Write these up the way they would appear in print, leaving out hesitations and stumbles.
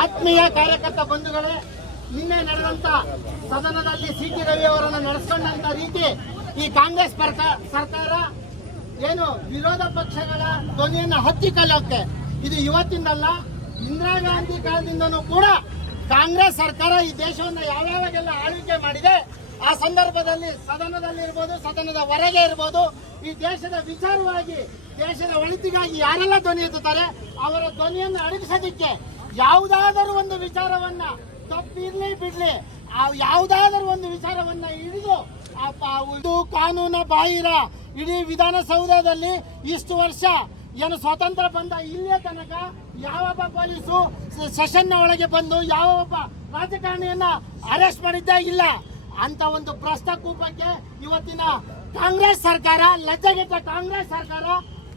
ಆತ್ಮೀಯ ಕಾರ್ಯಕರ್ತ ಬಂಧುಗಳೇ, ನಿನ್ನೆ ನಡೆದಂತ ಸದನದಲ್ಲಿ ಸಿ.ಟಿ. ರವಿ ಅವರನ್ನು ನಡೆಸಿಕೊಂಡಂತ ರೀತಿ ಈ ಕಾಂಗ್ರೆಸ್ ಸರ್ಕಾರ ಏನು ವಿರೋಧ ಪಕ್ಷಗಳ ಧ್ವನಿಯನ್ನು ಹತ್ತಿಕ್ಕಲಕ್ಕೆ ಇದು ಇವತ್ತಿಂದಲ್ಲ, ಇಂದಿರಾ ಗಾಂಧಿ ಕಾಲದಿಂದನೂ ಕೂಡ ಕಾಂಗ್ರೆಸ್ ಸರ್ಕಾರ ಈ ದೇಶವನ್ನು ಯಾವ್ಯಾವಾಗೆಲ್ಲ ಆಳ್ವಿಕೆ ಮಾಡಿದೆ ಆ ಸಂದರ್ಭದಲ್ಲಿ ಸದನದಲ್ಲಿ ಇರ್ಬೋದು, ಸದನದ ಹೊರಗೆ ಇರ್ಬೋದು, ಈ ದೇಶದ ವಿಚಾರವಾಗಿ ದೇಶದ ಒಳಿತಿಗಾಗಿ ಯಾರೆಲ್ಲ ಧ್ವನಿ ಎತ್ತುತ್ತಾರೆ ಅವರ ಧ್ವನಿಯನ್ನು ಅಡಗಿಸೋದಕ್ಕೆ ಯಾವುದಾದರೂ ಒಂದು ವಿಚಾರವನ್ನ ತಪ್ಪಿರ್ಲಿ ಬಿಡ್ಲಿ, ಯಾವುದಾದರೂ ಒಂದು ವಿಚಾರವನ್ನ ಹಿಡಿದು ಇದು ಕಾನೂನು ಬಾಹಿರ ಇಡೀ ವಿಧಾನಸೌಧದಲ್ಲಿ ಇಷ್ಟು ವರ್ಷ ಏನು ಸ್ವಾತಂತ್ರ್ಯ ಬಂದ ಇಲ್ಲಿಯ ತನಕ ಯಾವೊಬ್ಬ ಪೊಲೀಸು ಸೆಷನ್ನ ಒಳಗೆ ಬಂದು ಯಾವೊಬ್ಬ ರಾಜಕಾರಣಿಯನ್ನ ಅರೆಸ್ಟ್ ಮಾಡಿದ್ದೇ ಇಲ್ಲ ಅಂತ ಒಂದು ಪ್ರಸ್ತಾಪಕ್ಕೆ ಇವತ್ತಿನ ಕಾಂಗ್ರೆಸ್ ಸರ್ಕಾರ, ಲಜ್ಜೆಗೆಟ್ಟ ಕಾಂಗ್ರೆಸ್ ಸರ್ಕಾರ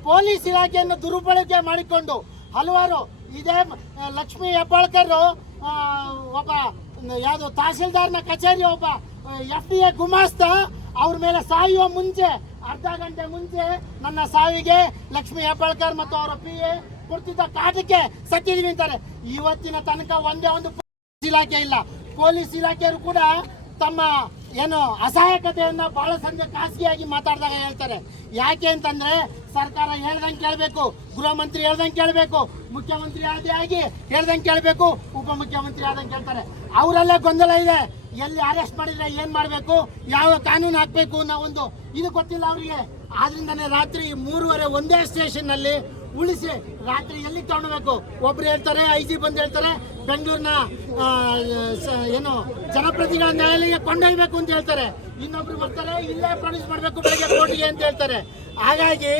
ಪೊಲೀಸ್ ಇಲಾಖೆಯನ್ನು ದುರುಪಯೋಗ ಮಾಡಿಕೊಂಡು ಹಲವಾರು ಇದೇ ಲಕ್ಷ್ಮೀ ಹೆಬ್ಬಾಳ್ಕರ್ ಒಬ್ಬ ಯಾವುದು ತಹಸೀಲ್ದಾರ್ನ ಕಚೇರಿ ಒಬ್ಬ FDA ಗುಮಾಸ್ತ ಅವ್ರ ಮೇಲೆ ಸಾಯುವ ಮುಂಚೆ ಅರ್ಧ ಗಂಟೆ ಮುಂಚೆ ನನ್ನ ಸಾವಿಗೆ ಲಕ್ಷ್ಮೀ ಹೆಬ್ಬಾಳ್ಕರ್ ಮತ್ತು ಅವರ PA ಕೊಡ್ತಿದ್ದ ಕಾಟಕ್ಕೆ ಸತ್ತಿದ್ವಿ ಅಂತಾರೆ. ಇವತ್ತಿನ ತನಕ ಒಂದೇ ಒಂದು ಪೊಲೀಸ್ ಇಲಾಖೆ ಇಲ್ಲ. ಪೊಲೀಸ್ ಇಲಾಖೆಯವರು ಕೂಡ ತಮ್ಮ ಏನು ಅಸಹಾಯಕತೆಯನ್ನ ಬಹಳ ಸಂಜೆ ಖಾಸಗಿಯಾಗಿ ಮಾತಾಡಿದಾಗ ಹೇಳ್ತಾರೆ. ಯಾಕೆ ಅಂತಂದ್ರೆ ಸರ್ಕಾರ ಹೇಳ್ದಂಗೆ ಕೇಳಬೇಕು, ಗೃಹ ಮಂತ್ರಿ ಹೇಳ್ದಂಗೆ ಕೇಳಬೇಕು, ಮುಖ್ಯಮಂತ್ರಿ ಆಗಿ ಹೇಳ್ದಂಗೆ ಕೇಳಬೇಕು, ಉಪಮುಖ್ಯಮಂತ್ರಿ ಆದಂಗೆ ಕೇಳ್ತಾರೆ. ಅವರಲ್ಲೇ ಗೊಂದಲ ಇದೆ, ಎಲ್ಲಿ ಅರೆಸ್ಟ್ ಮಾಡಿದ್ರೆ ಏನ್ ಮಾಡಬೇಕು, ಯಾವ ಕಾನೂನು ಹಾಕ್ಬೇಕು ಅನ್ನೋ ಒಂದು ಇದು ಗೊತ್ತಿಲ್ಲ ಅವರಿಗೆ. ಆದ್ರಿಂದಾನೆ ರಾತ್ರಿ 3:30 ಒಂದೇ ಸ್ಟೇಷನ್ ನಲ್ಲಿ ಉಳಿಸಿ ರಾತ್ರಿ ಎಲ್ಲಿ ತಗೊಳ್ಬೇಕು. ಒಬ್ರು ಹೇಳ್ತಾರೆ IG ಬಂದು ಹೇಳ್ತಾರೆ ಬೆಂಗಳೂರಿನ ಏನು ಜನಪ್ರತಿನಿಧಿಗಳ ನ್ಯಾಯಾಲಯಕ್ಕೆ ಕೊಂಡೊಯ್ಬೇಕು ಅಂತ ಹೇಳ್ತಾರೆ. ಇನ್ನೊಬ್ರು ಬರ್ತಾರೆ ಇಲ್ಲೇ ಪ್ರೊಡ್ಯೂಸ್ ಮಾಡಬೇಕು ಬೆಳಗ್ಗೆ ಕೋರ್ಟ್ಗೆ ಅಂತ ಹೇಳ್ತಾರೆ. ಹಾಗಾಗಿ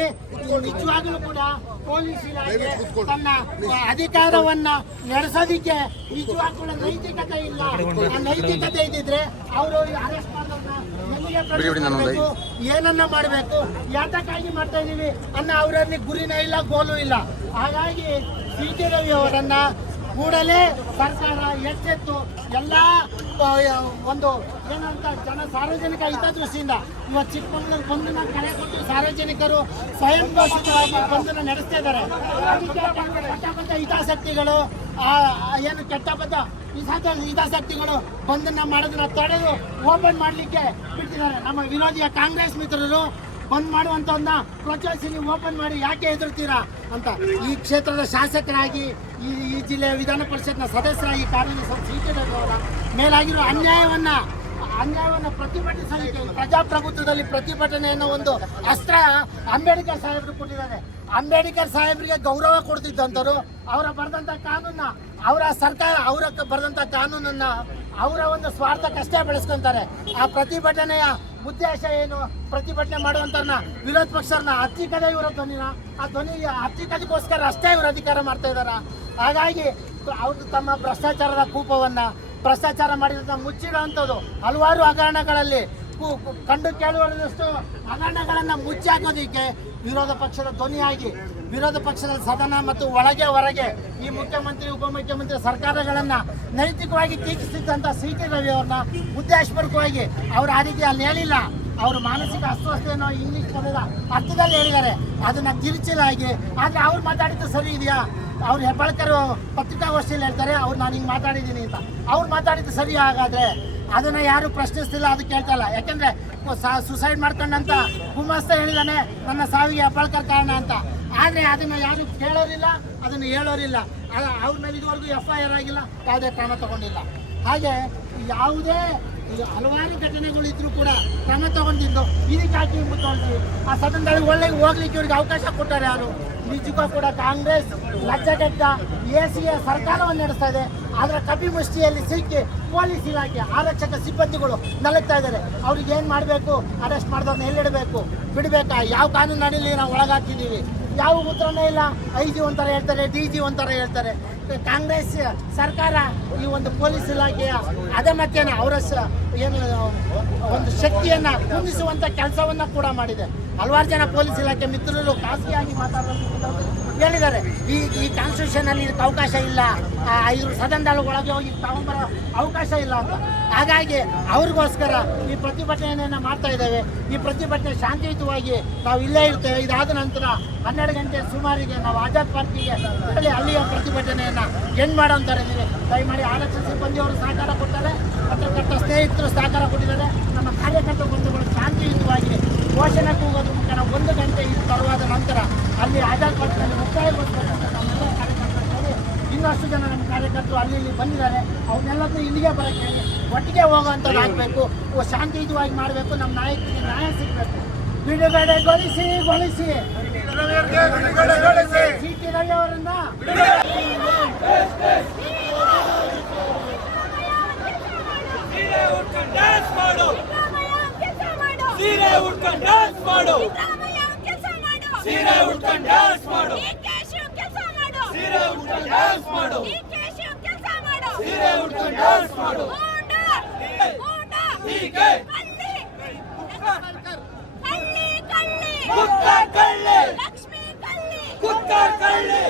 ನಿಜವಾಗ್ಲೂ ಕೂಡ ಪೊಲೀಸ್ ಇಲಾಖೆ ತನ್ನ ಅಧಿಕಾರವನ್ನ ನಡೆಸೋದಿಕ್ಕೆ ನಿಜವಾಗ್ಲೂ ನೈತಿಕತೆ ಇಲ್ಲ. ಆ ನೈತಿಕತೆ ಇದ್ದಿದ್ರೆ ಅವರು ಅರೆಸ್ಟ್ ಮಾಡೋದನ್ನ ಏನನ್ನ ಮಾಡಬೇಕು, ಯಾತಕ್ಕಾಗಿ ಮಾಡ್ತಾ ಇದೀವಿ ಅನ್ನೋ ಅವರಲ್ಲಿ ಗುರಿನೇ ಇಲ್ಲ, ಗೋಲು ಇಲ್ಲ. ಹಾಗಾಗಿ ಸಿ.ಟಿ. ರವಿ ಅವರನ್ನ ಕೂಡಲೇ ಸರ್ಕಾರ ಎಚ್ಚೆತ್ತು ಎಲ್ಲ ಒಂದು ಏನಂತ ಸಾರ್ವಜನಿಕ ಹಿತದೃಷ್ಟಿಯಿಂದ ಇವತ್ತು ಚಿಕ್ಕಮಗಳೂರು ಬಂಧನ ಕರೆ ಕೊಟ್ಟು ಸಾರ್ವಜನಿಕರು ಸ್ವಯಂ ಘೋಷಿತವಾಗಿ ಬಂಧನ ನಡೆಸ್ತಾ ಇದ್ದಾರೆ. ಅದಕ್ಕೆ ಕೆಟ್ಟಬದ್ಧ ಹಿತಾಸಕ್ತಿಗಳು ಏನು ಕೆಟ್ಟಬದ್ಧ ಹಿತಾಸಕ್ತಿಗಳು ಬಂಧನ ಮಾಡೋದನ್ನ ತಡೆದು ಓಪನ್ ಮಾಡಲಿಕ್ಕೆ ಬಿಟ್ಟಿದ್ದಾರೆ. ನಮ್ಮ ವಿರೋಧಿಯ ಕಾಂಗ್ರೆಸ್ ಮಿತ್ರರು ಬಂದ್ ಮಾಡುವಂತವನ್ನ ಪ್ರೋತ್ಸಾಹಿಸಿ ನೀವು ಓಪನ್ ಮಾಡಿ, ಯಾಕೆ ಹೆದರ್ತೀರಾ ಅಂತ ಈ ಕ್ಷೇತ್ರದ ಶಾಸಕರಾಗಿ ಈ ಜಿಲ್ಲೆಯ ವಿಧಾನ ಪರಿಷತ್ನ ಸದಸ್ಯರಾಗಿ ಕಾರ್ಯನಿರ್ವಹಿಸುವ ಸಿ.ಟಿ. ರವಿ ಅವರ ಮೇಲಾಗಿರುವ ಅನ್ಯಾಯವನ್ನ ಪ್ರತಿಭಟಿಸಲಿಕ್ಕೆ ಪ್ರಜಾಪ್ರಭುತ್ವದಲ್ಲಿ ಪ್ರತಿಭಟನೆಯನ್ನು ಒಂದು ಅಸ್ತ್ರ ಅಂಬೇಡ್ಕರ್ ಸಾಹೇಬರು ಕೊಟ್ಟಿದ್ದಾರೆ. ಅಂಬೇಡ್ಕರ್ ಸಾಹೇಬರಿಗೆ ಗೌರವ ಕೊಡ್ತಿದ್ದಂಥವ್ರು ಅವರ ಬರೆದಂಥ ಕಾನೂನ, ಅವರ ಸರ್ಕಾರ ಅವರ ಬರೆದಂಥ ಕಾನೂನನ್ನ ಅವರ ಒಂದು ಸ್ವಾರ್ಥಕ್ಕಷ್ಟೇ ಬೆಳೆಸ್ಕೊಂತಾರೆ. ಆ ಪ್ರತಿಭಟನೆಯ ಉದ್ದೇಶ ಏನು, ಪ್ರತಿಭಟನೆ ಮಾಡುವಂತವ್ರನ್ನ ವಿರೋಧ ಪಕ್ಷರನ್ನ ಹತ್ತಿಕ್ಕದೆ ಇವರ ಧ್ವನಿನ ಆ ಧ್ವನಿ ಹತ್ತಿಕ್ಕದಕ್ಕೋಸ್ಕರ ಅಷ್ಟೇ ಇವರು ಅಧಿಕಾರ ಮಾಡ್ತಾ ಇದಾರ. ಹಾಗಾಗಿ ಅವರು ತಮ್ಮ ಭ್ರಷ್ಟಾಚಾರದ ಕೂಪವನ್ನ ಭ್ರಷ್ಟಾಚಾರ ಮಾಡಿದ ಮುಚ್ಚಿಡುವಂಥದ್ದು ಹಲವಾರು ಹಗರಣಗಳಲ್ಲಿ ಕಂಡು ಕೇಳುವಷ್ಟು ಹಗರಣಗಳನ್ನು ಮುಚ್ಚಿ ಹಾಕೋದಿಕ್ಕೆ ವಿರೋಧ ಪಕ್ಷದ ಧ್ವನಿಯಾಗಿ ವಿರೋಧ ಪಕ್ಷದ ಸದನ ಮತ್ತು ಒಳಗೆ ಹೊರಗೆ ಈ ಮುಖ್ಯಮಂತ್ರಿ ಉಪಮುಖ್ಯಮಂತ್ರಿ ಸರ್ಕಾರಗಳನ್ನ ನೈತಿಕವಾಗಿ ಟೀಕಿಸಿದಂತ ಸಿ.ಟಿ. ರವಿ ಅವ್ರನ್ನ ಉದ್ದೇಶಪೂರ್ವಕವಾಗಿ ಅವರು ಆ ರೀತಿ ಅಲ್ಲಿ ಹೇಳಿಲ್ಲ. ಅವರು ಮಾನಸಿಕ ಅಸ್ವಸ್ಥತೆಯನ್ನು ಇಂಗ್ಲಿಷ್ ಪದದ ಅರ್ಥದಲ್ಲಿ ಹೇಳಿದ್ದಾರೆ, ಅದನ್ನ ತಿರುಚಲಾಗಿ. ಆದ್ರೆ ಅವ್ರು ಮಾತಾಡಿದ್ದು ಸರಿ ಇದೆಯಾ? ಅವ್ರು ಹೆಬ್ಬಾಳ್ಕರ್ ಪತ್ರಿಕಾಗೋಷ್ಠಿಯಲ್ಲಿ ಹೇಳ್ತಾರೆ ಅವ್ರು ನಾನು ಹಿಂಗೆ ಮಾತಾಡಿದ್ದೀನಿ ಅಂತ. ಅವ್ರು ಮಾತಾಡಿದ್ದು ಸರಿ ಹಾಗಾದ್ರೆ ಅದನ್ನ ಯಾರು ಪ್ರಶ್ನಿಸ್ತಿಲ್ಲ, ಅದು ಕೇಳ್ತಾ ಇಲ್ಲ. ಯಾಕೆಂದ್ರೆ ಸುಸೈಡ್ ಮಾಡ್ಕೊಂಡಂತ ಗುಮಾಸ್ತ ಹೇಳಿದಾನೆ ನನ್ನ ಸಾವಿಗೆ ಹೆಬ್ಬಾಳ್ಕರ್ ಕಾರಣ ಅಂತ. ಆದ್ರೆ ಅದನ್ನ ಯಾರು ಕೇಳೋರಿಲ್ಲ, ಅದನ್ನು ಹೇಳೋರಿಲ್ಲ. ಅವ್ರ ಮೇಲೆ ಇದುವರೆಗೂ FIR ಆಗಿಲ್ಲ, ಯಾವುದೇ ಕ್ರಮ ತಗೊಂಡಿಲ್ಲ. ಹಾಗೆ ಯಾವುದೇ ಹಲವಾರು ಘಟನೆಗಳು ಇದ್ರೂ ಕೂಡ ಕ್ರಮ ತಗೊಂಡಿದ್ದು ಇದಕ್ಕೆ ಹಾಕಿ ಮುಚ್ಚಿ ಆ ಸದನದಲ್ಲಿ ಒಳ್ಳೆ ಹೋಗ್ಲಿಕ್ಕೆ ಇವ್ರಿಗೆ ಅವಕಾಶ ಕೊಟ್ಟಾರೆ ಯಾರು? ನಿಜಕ್ಕೂ ಕೂಡ ಕಾಂಗ್ರೆಸ್ ಲಜ್ಜೆಗೆಟ್ಟ ACA ಸರ್ಕಾರವನ್ನು ನಡೆಸ್ತಾ ಇದೆ. ಅದರ ಕಪಿಮುಷ್ಟಿಯಲ್ಲಿ ಸಿಕ್ಕಿ ಪೊಲೀಸ್ ಇಲಾಖೆ ಆರಕ್ಷಕ ಸಿಬ್ಬಂದಿಗಳು ನಲಗ್ತಾ ಇದ್ದಾರೆ. ಅವ್ರಿಗೆ ಏನು ಮಾಡಬೇಕು, ಅರೆಸ್ಟ್ ಮಾಡಿದವ್ರನ್ನ ಎಲ್ಲಿಡಬೇಕು, ಬಿಡಬೇಕಾ, ಯಾವ ಕಾನೂನು ನಡೀಲಿ ನಾವು ಒಳಗಾಕಿದ್ದೀವಿ, ಯಾವ ಉತ್ತರನೇ ಇಲ್ಲ. IG ಒಂಥರ ಹೇಳ್ತಾರೆ, DG ಒಂಥರ ಹೇಳ್ತಾರೆ. ಕಾಂಗ್ರೆಸ್ ಸರ್ಕಾರ ಈ ಒಂದು ಪೊಲೀಸ್ ಇಲಾಖೆಯ ಅಧಮತ್ಯನ ಅವರ ಏನು ಒಂದು ಶಕ್ತಿಯನ್ನ ಕುಂದಿಸುವಂತ ಕೆಲಸವನ್ನ ಕೂಡ ಮಾಡಿದೆ. ಹಲವಾರು ಜನ ಪೊಲೀಸ್ ಇಲಾಖೆ ಮಿತ್ರರು ಖಾಸಗಿಯಾಗಿ ಮಾತಾಡೋದು ಹೇಳಿದ್ದಾರೆ. ಈ ಕಾನ್ಸ್ಟಿಟ್ಯೂಷನ್ ಅಲ್ಲಿ ಇದಕ್ಕೆ ಅವಕಾಶ ಇಲ್ಲ, ಇದ್ರ ಸದನದ ಒಳಗೆ ಹೋಗಿ ತಗೊಂಬರೋ ಅವಕಾಶ ಇಲ್ಲ ಅಂತ. ಹಾಗಾಗಿ ಅವ್ರಿಗೋಸ್ಕರ ಈ ಪ್ರತಿಭಟನೆಯನ್ನು ಮಾಡ್ತಾ ಇದ್ದೇವೆ. ಈ ಪ್ರತಿಭಟನೆ ಶಾಂತಿಯುತವಾಗಿ ನಾವು ಇಲ್ಲೇ ಇರ್ತೇವೆ. ಇದಾದ ನಂತರ 12 ಗಂಟೆ ಸುಮಾರಿಗೆ ನಾವು ಆಜಾದ್ ಪಾರ್ಕಿಗೆ ಹೇಳಿ ಅಲ್ಲಿಯ ಪ್ರತಿಭಟನೆಯನ್ನು ಎಂಡ್ ಮಾಡೋಂತಾರೆ. ದಯಮಾಡಿ ಆರಕ್ಷಕ ಸಿಬ್ಬಂದಿಯವರು ಸಹಕಾರ ಕೊಡ್ತಾರೆ, ಪತ್ರಕರ್ತ ಸ್ನೇಹಿತರು ಸಹಕಾರ ಕೊಟ್ಟಿದ್ದಾರೆ. ನಮ್ಮ ಕಾರ್ಯಕರ್ತ ಬಂಧುಗಳು ಶಾಂತಿಯುತವಾಗಿ ಘೋಷಣೆ ಕೂಗೋದ್ರ ಮುಖಾಂತರ 1 ಗಂಟೆ ಇದು ತರುವಾದ ನಂತರ ಅಲ್ಲಿ ಆಜಾದ್ ಪಾರ್ಕ್ನಲ್ಲಿ ಮುಕ್ತಾಯಗೊಳಿಸಬೇಕಂತ ನಮ್ಮೆಲ್ಲ ಕಾರ್ಯಕರ್ತರು, ಇನ್ನಷ್ಟು ಜನ ನಮ್ಮ ಕಾರ್ಯಕರ್ತರು ಅಲ್ಲಿ ಇಲ್ಲಿ ಬಂದಿದ್ದಾರೆ. ಅವನ್ನೆಲ್ಲದೂ ಇಲ್ಲಿಗೆ ಬರೋಕ್ಕೆ ಹೇಳಿ ಒಟ್ಟಿಗೆ ಹೋಗುವಂಥದ್ದು ಆಗಬೇಕು, ಶಾಂತಿಯುತವಾಗಿ ಮಾಡಬೇಕು. ನಮ್ಮ ನಾಯಕರಿಗೆ ನ್ಯಾಯ ಸಿಗಬೇಕು. ಬಿಡುಗಡೆಗೊಳಿಸಿ ಸಿ ಟಿ ರವಿ ಅವರನ್ನ ಸೀರೆ ಉಟ್ಕೊಂಡು ಡ್ಯಾನ್ಸ್ ಮಾಡು, ಸೀರೆ ಉಟ್ಕೊಂಡು ಡ್ಯಾನ್ಸ್ ಮಾಡು, ಸೀರೆ ಉಟ್ಕೊಂಡು ಡ್ಯಾನ್ಸ್ ಮಾಡು, ಸೀರೆ ಉಟ್ಕೊಂಡು ಡ್ಯಾನ್ಸ್ ಮಾಡು. ಹೀಗೆ ಕುಕ್ಕರ್ ಕಳ್ಳಿ, ಕುಕ್ಕರ್ ಕಳ್ಳಿ.